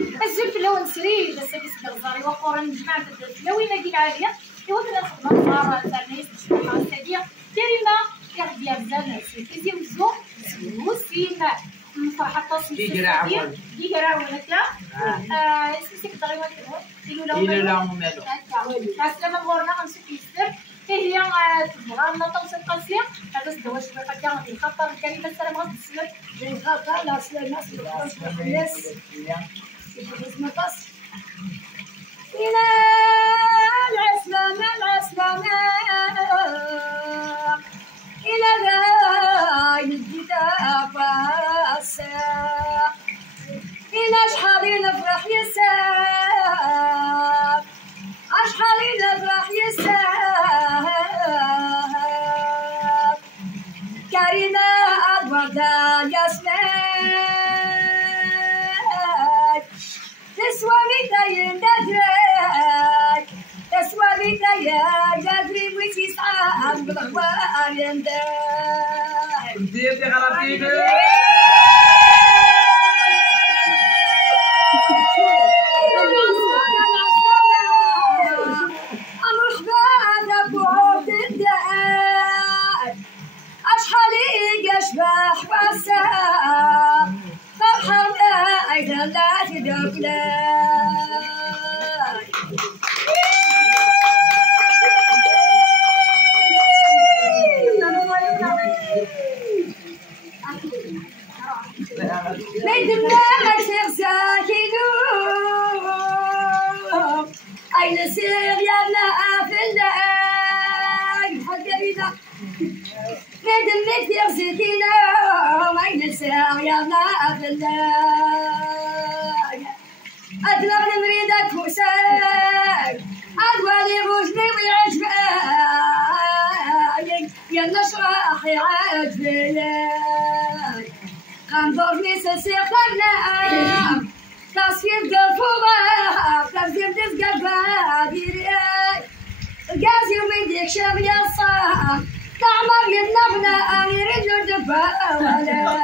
الزول فلاوه نسري بس كيس الزاري وقورا نجمع الفلاوينه ديال عاليه ايوا كنا نخدموا نهار الخميس الصباح الساديه كريمه كرديا بزاف سيتي وزو وسيما حتى دي قراع ولا اسمك الضغيوه الى لا مالو السلامه مورنا غنمشي كيستر هي تبغى لا توصل قاسيه هذا الدواء شويه قدام الخطر الكريمه السلام غادي تسلم الخطر لا سلامه الناس ما قص الى العسلامه الى ذا الكتاب الساق الى شحال نفرح يساق اشحال نفرح يساق كريمه الورده يسماك تسوى بيتين دجاج تسوى بيتين دجري ويشي صعب بالاخبار ينداك دير دي غرابيب أشبح وسام فرحان أيضا لا تدبلا ليد الناس يغساكينو أين سير يلا أفلا حقيقة ليد الميت يغسكينو أين سير يلا أفلا أدلغ نمريدك فوساك أدوالي غوشني ويعجبك يلا شراح يعجبك غنضرني سسيق النام تصفير قلفوغا تفزير تزقر باديريك القازي وميديك شغل يصاح تعمر ينبنا أمير جرد باولا